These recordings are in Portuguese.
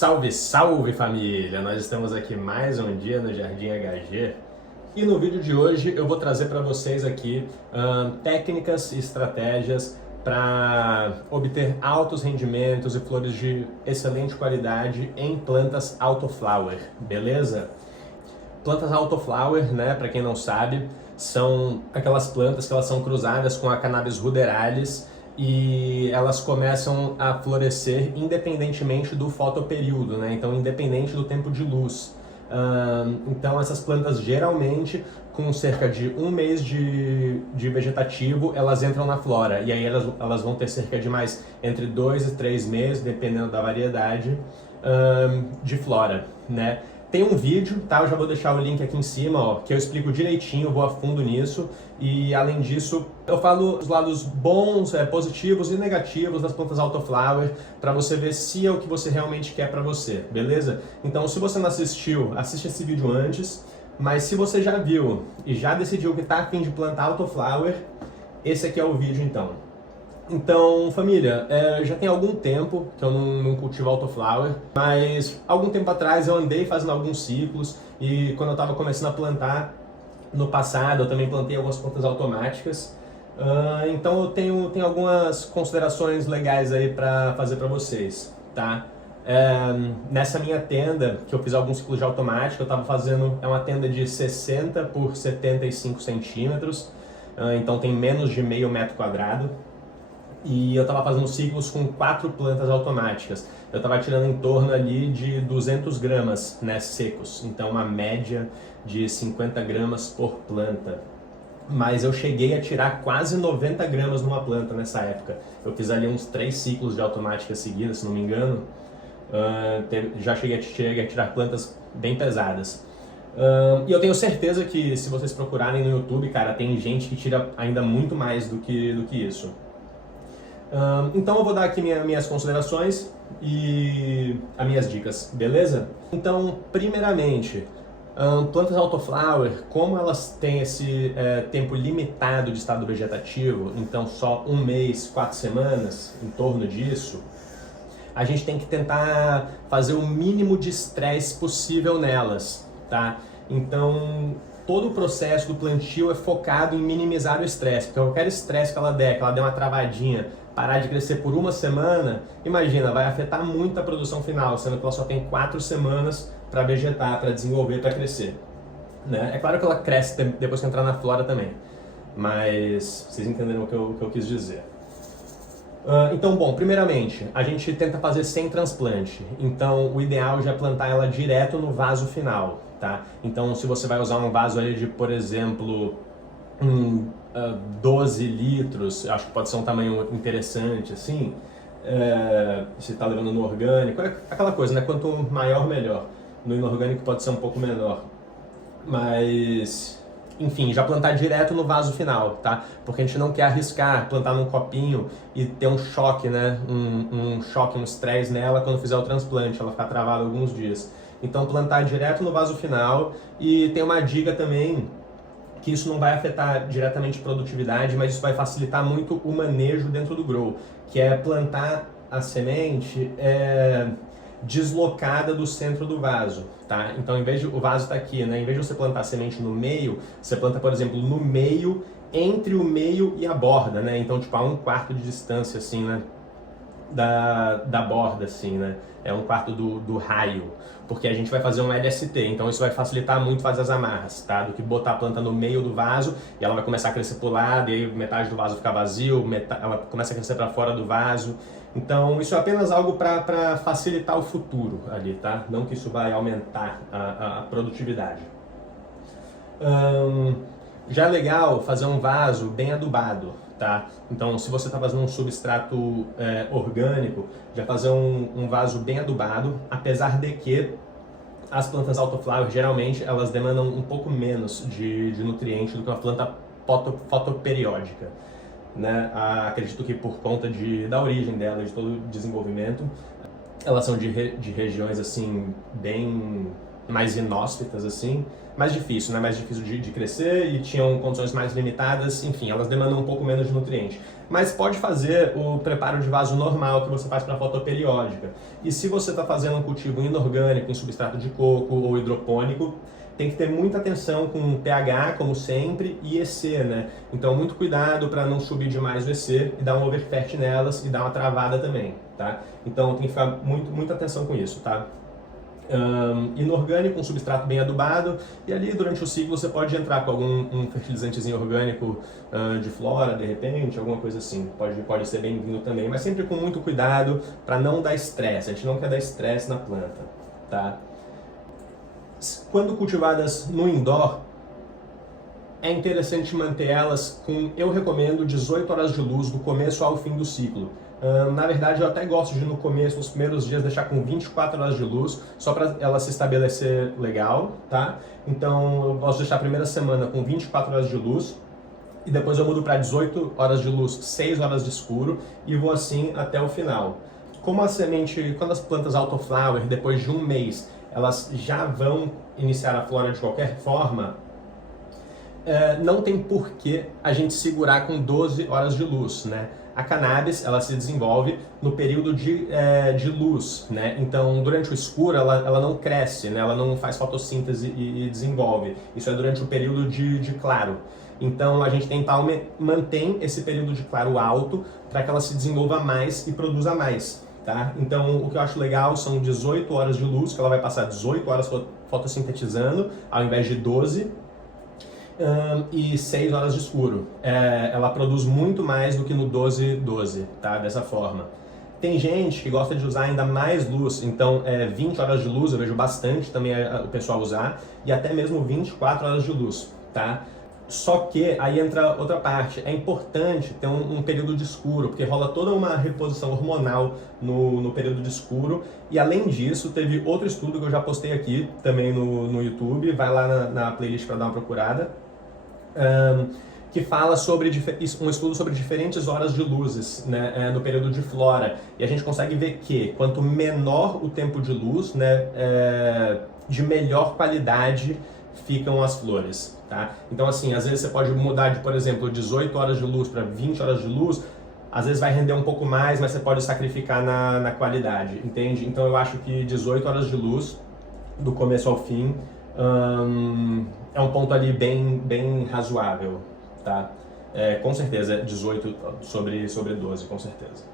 Salve, salve família! Nós estamos aqui mais um dia no Jardim HG e no vídeo de hoje eu vou trazer para vocês aqui técnicas e estratégias para obter altos rendimentos e flores de excelente qualidade em plantas autoflower, beleza? Plantas autoflower, né, para quem não sabe, são aquelas plantas que elas são cruzadas com a Cannabis ruderalis e elas começam a florescer independentemente do fotoperíodo, né? Então independente do tempo de luz. Então essas plantas geralmente com cerca de um mês de vegetativo elas entram na flora e aí elas vão ter cerca de mais entre 2 e 3 meses, dependendo da variedade, de flora, né? Tem um vídeo, tá? Eu já vou deixar o link aqui em cima, ó, que eu explico direitinho, vou a fundo nisso. E além disso, eu falo os lados bons, positivos e negativos das plantas autoflower para você ver se é o que você realmente quer para você, beleza? Então, se você não assistiu, assiste esse vídeo antes. Mas se você já viu e já decidiu que tá a fim de plantar autoflower, esse aqui é o vídeo então. Então, família, já tem algum tempo que eu não cultivo autoflower, mas algum tempo atrás eu andei fazendo alguns ciclos e quando eu estava começando a plantar, no passado eu também plantei algumas plantas automáticas. Então eu tenho algumas considerações legais aí para fazer para vocês, tá? Nessa minha tenda, que eu fiz alguns ciclos de automática, eu estava fazendo, é uma tenda de 60 por 75 centímetros, então tem menos de meio metro quadrado. E eu estava fazendo ciclos com 4 plantas automáticas. Eu estava tirando em torno ali de 200 gramas, né, secos. Então uma média de 50 gramas por planta. Mas eu cheguei a tirar quase 90 gramas numa planta nessa época. Eu fiz ali uns 3 ciclos de automática seguidas, se não me engano. Já cheguei a tirar plantas bem pesadas. E eu tenho certeza que se vocês procurarem no YouTube, cara, tem gente que tira ainda muito mais do que isso. Então eu vou dar aqui minhas considerações e as minhas dicas, beleza? Então, primeiramente, plantas autoflower, como elas têm esse tempo limitado de estado vegetativo, então só um mês, 4 semanas, em torno disso, a gente tem que tentar fazer o mínimo de estresse possível nelas, tá? Então, todo o processo do plantio é focado em minimizar o estresse, porque qualquer estresse que ela der uma travadinha, parar de crescer por uma semana, imagina, vai afetar muito a produção final, sendo que ela só tem 4 semanas para vegetar, para desenvolver, para crescer, né? É claro que ela cresce depois que entrar na flora também, mas vocês entenderam o que eu quis dizer. Então, bom, primeiramente, a gente tenta fazer sem transplante, então o ideal já é plantar ela direto no vaso final, tá? Então, se você vai usar um vaso aí de, por exemplo, 12 litros, acho que pode ser um tamanho interessante, assim, se está levando no orgânico, é aquela coisa, né? Quanto maior, melhor. No inorgânico pode ser um pouco menor, mas... Enfim, já plantar direto no vaso final, tá? Porque a gente não quer arriscar plantar num copinho e ter um choque, né? Um choque, um estresse nela quando fizer o transplante, ela ficar travada alguns dias. Então plantar direto no vaso final. E tem uma dica também, que isso não vai afetar diretamente a produtividade, mas isso vai facilitar muito o manejo dentro do grow, que é plantar a semente deslocada do centro do vaso, tá? Então, em vez de o vaso tá aqui, né? Em vez de você plantar a semente no meio, você planta, por exemplo, no meio, entre o meio e a borda, né? Então, tipo, a 1/4 de distância, assim, né? Da borda, assim, né? É 1/4 do raio, porque a gente vai fazer um LST, então isso vai facilitar muito fazer as amarras, tá? Do que botar a planta no meio do vaso e ela vai começar a crescer pro lado, e aí metade do vaso fica vazio, ela começa a crescer para fora do vaso. Então isso é apenas algo para facilitar o futuro ali, tá? Não que isso vai aumentar a produtividade. Já é legal fazer um vaso bem adubado, tá? Então, se você está fazendo um substrato orgânico, já fazer um vaso bem adubado, apesar de que as plantas autoflower, geralmente, elas demandam um pouco menos de nutriente do que uma planta fotoperiódica, né? Acredito que por conta da origem dela, de todo o desenvolvimento, elas são de regiões, assim, bem mais inóspitas assim, mais difícil, né? Mais difícil de crescer e tinham condições mais limitadas, enfim, elas demandam um pouco menos de nutriente. Mas pode fazer o preparo de vaso normal que você faz para fotoperiódica. E se você está fazendo um cultivo inorgânico em substrato de coco ou hidropônico, tem que ter muita atenção com pH, como sempre, e EC, né? Então, muito cuidado para não subir demais o EC e dar um overfert nelas e dar uma travada também, tá? Então, tem que ficar muita atenção com isso, tá? Inorgânico, um substrato bem adubado, e ali durante o ciclo você pode entrar com algum fertilizantezinho orgânico de flora, de repente, alguma coisa assim, pode ser bem-vindo também, mas sempre com muito cuidado para não dar estresse, a gente não quer dar estresse na planta, tá? Quando cultivadas no indoor, é interessante manter elas com, eu recomendo, 18 horas de luz do começo ao fim do ciclo. Na verdade, eu até gosto de, no começo, nos primeiros dias, deixar com 24 horas de luz, só para ela se estabelecer legal, tá? Então, eu gosto de deixar a primeira semana com 24 horas de luz, e depois eu mudo para 18 horas de luz, 6 horas de escuro, e vou assim até o final. Como a semente, quando as plantas autoflower, depois de um mês, elas já vão iniciar a flora de qualquer forma, não tem por que a gente segurar com 12 horas de luz, né? A cannabis, ela se desenvolve no período de luz, né? Então, durante o escuro, ela não cresce, né? Ela não faz fotossíntese e desenvolve. Isso é durante o período de claro. Então, a gente mantém esse período de claro alto para que ela se desenvolva mais e produza mais, tá? Então, o que eu acho legal são 18 horas de luz, que ela vai passar 18 horas fotossintetizando, ao invés de 12, e 6 horas de escuro. Ela produz muito mais do que no 12-12, tá? Dessa forma. Tem gente que gosta de usar ainda mais luz, então 20 horas de luz eu vejo bastante também o pessoal usar, e até mesmo 24 horas de luz, tá? Só que aí entra outra parte, é importante ter um período de escuro, porque rola toda uma reposição hormonal no período de escuro, e além disso teve outro estudo que eu já postei aqui também no YouTube, vai lá na playlist para dar uma procurada, que fala sobre um estudo sobre diferentes horas de luzes, né, no período de flora, e a gente consegue ver que quanto menor o tempo de luz, né, de melhor qualidade ficam as flores, tá? Então assim, às vezes você pode mudar de, por exemplo, 18 horas de luz para 20 horas de luz, às vezes vai render um pouco mais, mas você pode sacrificar na qualidade, entende? Então eu acho que 18 horas de luz, do começo ao fim, é um ponto ali bem razoável, tá? Com certeza, 18 sobre 12, com certeza.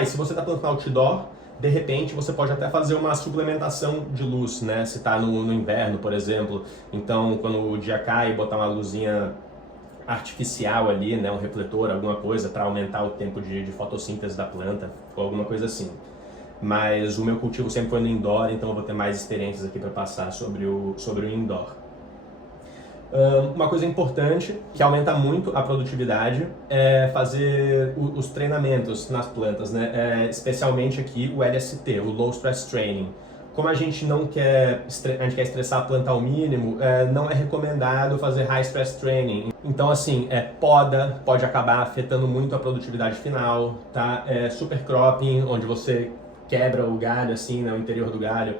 E se você está plantando outdoor, de repente você pode até fazer uma suplementação de luz, né? Se está no inverno, por exemplo. Então, quando o dia cai, botar uma luzinha artificial ali, né? Um refletor, alguma coisa, para aumentar o tempo de fotossíntese da planta, ou alguma coisa assim. Mas o meu cultivo sempre foi no indoor, então eu vou ter mais experiências aqui para passar sobre o indoor. Uma coisa importante, que aumenta muito a produtividade, é fazer os treinamentos nas plantas, né? Especialmente aqui o LST, o Low Stress Training. Como a gente quer estressar a planta ao mínimo, não é recomendado fazer High Stress Training. Então assim, poda pode acabar afetando muito a produtividade final, tá? Super cropping, onde você quebra o galho, assim, né? O interior do galho.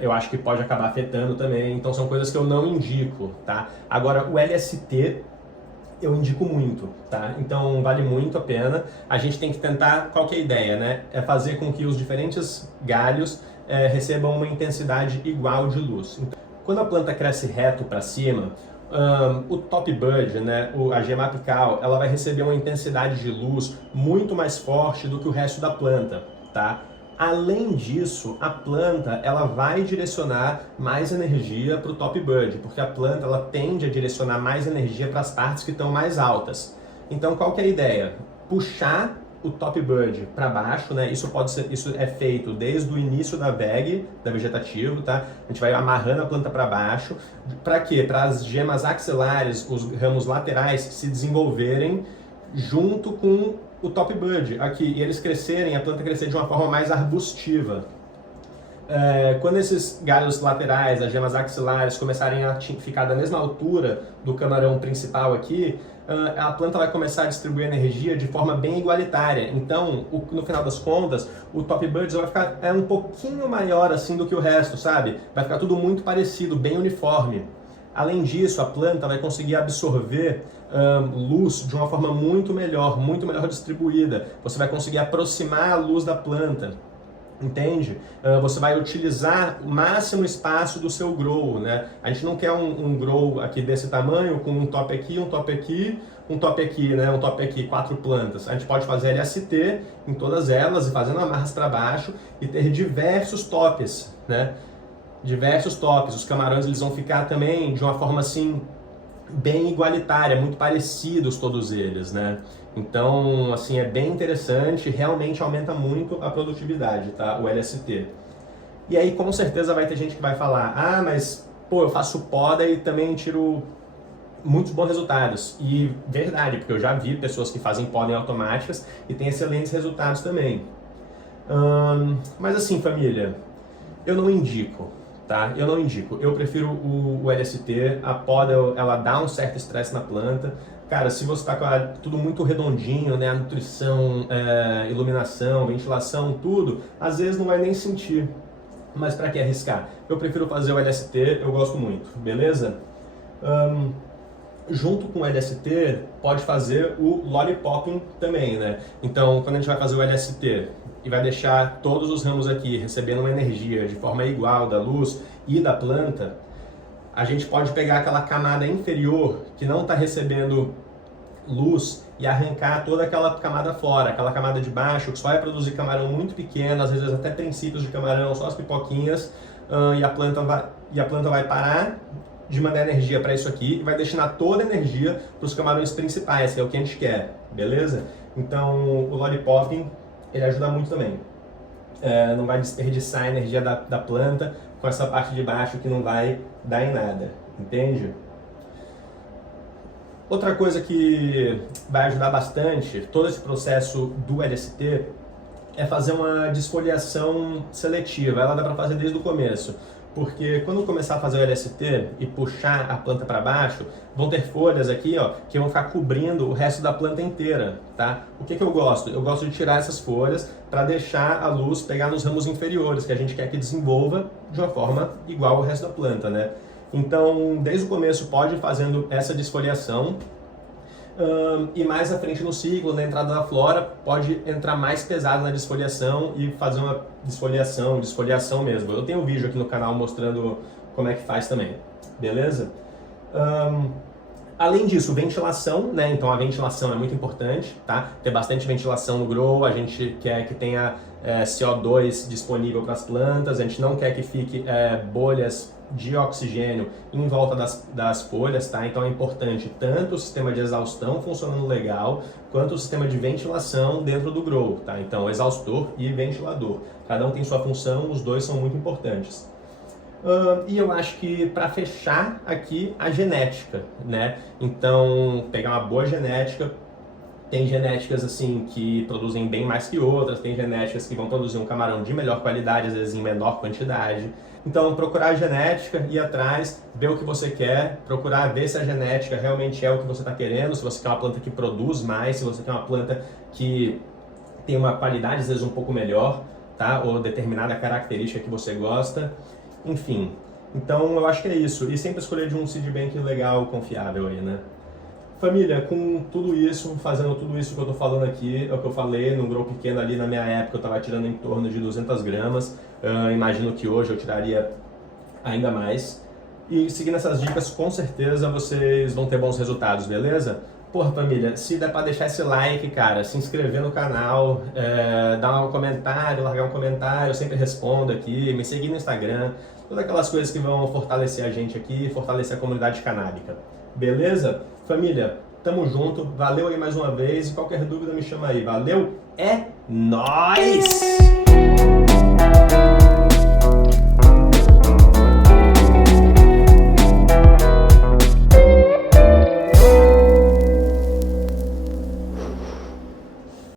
Eu acho que pode acabar afetando também, então são coisas que eu não indico, tá? Agora, o LST eu indico muito, tá? Então vale muito a pena. A gente tem que tentar, qual que é a ideia, né? É fazer com que os diferentes galhos recebam uma intensidade igual de luz. Então, quando a planta cresce reto para cima, o top bud, né, a gema apical, ela vai receber uma intensidade de luz muito mais forte do que o resto da planta, tá? Além disso, a planta ela vai direcionar mais energia para o top bud, porque a planta ela tende a direcionar mais energia para as partes que estão mais altas. Então, qual que é a ideia? Puxar o top bud para baixo, né? Isso é feito desde o início da vegetativo, tá? A gente vai amarrando a planta para baixo. Para quê? Para as gemas axilares, os ramos laterais se desenvolverem junto com o top bud aqui, e eles crescerem, a planta crescer de uma forma mais arbustiva. quando esses galhos laterais, as gemas axilares, começarem a ficar da mesma altura do camarão principal aqui, a planta vai começar a distribuir energia de forma bem igualitária. Então, no final das contas, o top buds vai ficar um pouquinho maior assim do que o resto, sabe? Vai ficar tudo muito parecido, bem uniforme. Além disso, a planta vai conseguir absorver luz de uma forma muito melhor distribuída. Você vai conseguir aproximar a luz da planta. Entende? Você vai utilizar o máximo espaço do seu grow, né? A gente não quer um grow aqui desse tamanho, com um top aqui, um top aqui, um top aqui, né? Um top aqui, 4 plantas. A gente pode fazer LST em todas elas, e fazendo amarras para baixo, e ter diversos tops, né? Diversos tops. Os camarões eles vão ficar também de uma forma assim, bem igualitária, muito parecidos todos eles, né? Então, assim, é bem interessante, realmente aumenta muito a produtividade, tá? O LST. E aí, com certeza, vai ter gente que vai falar, ah, mas, pô, eu faço poda e também tiro muitos bons resultados. E verdade, porque eu já vi pessoas que fazem poda em automáticas e tem excelentes resultados também. Mas assim, família, eu não indico. Tá? Eu não indico, eu prefiro o LST, a poda ela dá um certo estresse na planta. Cara, se você está com tudo muito redondinho, né, a nutrição, iluminação, ventilação, tudo, às vezes não vai nem sentir. Mas para que arriscar? Eu prefiro fazer o LST, eu gosto muito, beleza? Junto com o LST, pode fazer o lollipopping também, né? Então, quando a gente vai fazer o LST e vai deixar todos os ramos aqui recebendo uma energia de forma igual da luz e da planta, a gente pode pegar aquela camada inferior que não está recebendo luz e arrancar toda aquela camada fora, aquela camada de baixo que só vai produzir camarão muito pequeno, às vezes até princípios de camarão, só as pipoquinhas, e a planta vai parar de mandar energia para isso aqui e vai destinar toda a energia para os camarões principais, que é o que a gente quer, beleza? Então o lollipopping ele ajuda muito também. Não vai desperdiçar a energia da planta com essa parte de baixo que não vai dar em nada, entende? Outra coisa que vai ajudar bastante todo esse processo do LST é fazer uma desfoliação seletiva. Ela dá para fazer desde o começo, porque quando começar a fazer o LST e puxar a planta para baixo, vão ter folhas aqui, ó, que vão ficar cobrindo o resto da planta inteira, tá? O que eu gosto? Eu gosto de tirar essas folhas para deixar a luz pegar nos ramos inferiores, que a gente quer que desenvolva de uma forma igual ao resto da planta, né? Então, desde o começo pode ir fazendo essa desfoliação. E mais à frente no ciclo, na entrada da flora, pode entrar mais pesado na desfoliação e fazer uma desfoliação mesmo. Eu tenho um vídeo aqui no canal mostrando como é que faz também, beleza? Além disso, ventilação, né? Então a ventilação é muito importante, tá? Ter bastante ventilação no grow, a gente quer que tenha CO2 disponível para as plantas, a gente não quer que fique bolhas de oxigênio em volta das folhas, tá? Então é importante tanto o sistema de exaustão funcionando legal, quanto o sistema de ventilação dentro do grow, tá? Então exaustor e ventilador, cada um tem sua função, os dois são muito importantes. E eu acho que para fechar aqui a genética, né? Então pegar uma boa genética. Tem genéticas assim que produzem bem mais que outras, tem genéticas que vão produzir um camarão de melhor qualidade, às vezes em menor quantidade. Então procurar a genética, ir atrás, ver o que você quer, procurar ver se a genética realmente é o que você está querendo, se você quer uma planta que produz mais, se você quer uma planta que tem uma qualidade às vezes um pouco melhor, tá? Ou determinada característica que você gosta, enfim. Então eu acho que é isso, e sempre escolher de um seed bank legal, confiável aí, né? Família, com tudo isso, fazendo tudo isso que eu tô falando aqui, é o que eu falei, num grow pequeno ali na minha época eu tava tirando em torno de 200 gramas, imagino que hoje eu tiraria ainda mais. E seguindo essas dicas, com certeza vocês vão ter bons resultados, beleza? Porra, família, se der pra deixar esse like, cara, se inscrever no canal, dar um comentário, largar um comentário, eu sempre respondo aqui, me seguir no Instagram, todas aquelas coisas que vão fortalecer a gente aqui, fortalecer a comunidade canábica. Beleza? Família, tamo junto, valeu aí mais uma vez e qualquer dúvida me chama aí, valeu? É nóis!